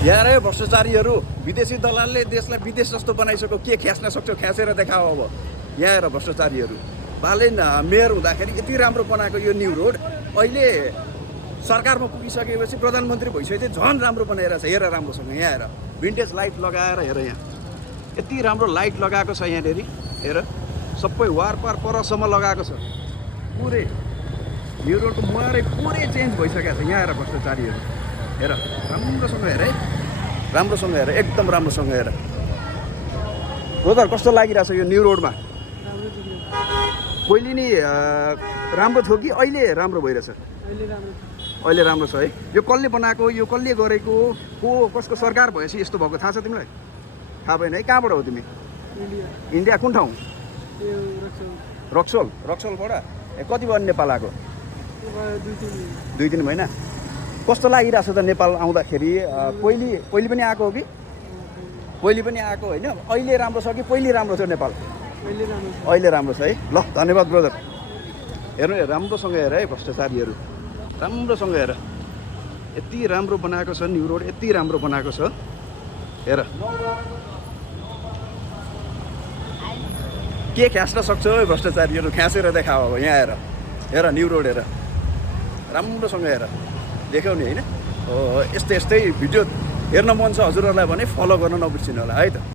यहाँ रे भ्रष्टाचारीहरू विदेशी दलालले देशलाई विदेश जस्तो बनाइसक्यो के ख्यास्न सक्छौ ख्यासेर देखाओ अब यहाँ हेर भ्रष्टाचारीहरू बालेन मेयर हुँदाखेरि यति राम्रो बनाएको यो न्यू रोड अहिले सरकारमा पुगिसकेपछि प्रधानमन्त्री भइसकेपछि झन् राम्रो बनाइरहेछ हेर राम्रोसँग यहाँ हेर भिन्टेज लाइट लगाएर हेर यहाँ यति राम्रो लाइट लगाएको छ यहाँनिर हेर सबै वारपार परसम्म लगाएको छ पुरै न्यू रोडको मुहारै पुरै चेन्ज भइसकेको छ यहाँ हेर भ्रष्टाचारीहरू हेर राम्रोसँग हेर है राम्रोसँग हेर एकदम राम्रोसँग हेर ब्रदर कस्तो लागिरहेछ यो न्यू रोडमा पहिले नि राम्रो थियो कि अहिले राम्रो भइरहेछ अहिले राम्रो छ है यो कसले बनाएको यो कसले गरेको को कसको सरकार भएपछि यस्तो भएको थाहा छ तिमीलाई थाहा भएन है कहाँबाट हो तिमी इन्डिया कुन ठाउँ रक्सोलबाट कति भयो नेपाल आएको 2-3 महिना कस्तो लागिरहेछ त नेपाल आउँदाखेरि पहिले पनि आएको हो कि पहिले पनि आएको होइन अहिले राम्रो छ कि पहिले राम्रो थियो नेपाल अहिले राम्रो छ है ल धन्यवाद ब्रदर हेर्नु राम्रोसँग हेर है भ्रष्टाचारीहरू राम्रोसँग हेर यति राम्रो बनाएको छ न्यू रोड यति राम्रो बनाएको छ हेर के ख्यास्न सक्छ है भ्रष्टाचारीहरू ख्यासेर देखाओ अब यहाँ हेर हेर न्यू रोड हेर राम्रोसँग हेर देख्यौ नि होइन यस्तै भिडियो हेर्न मन छ हजुरहरूलाई भने फलो गर्न नबिर्सिनु होला है त।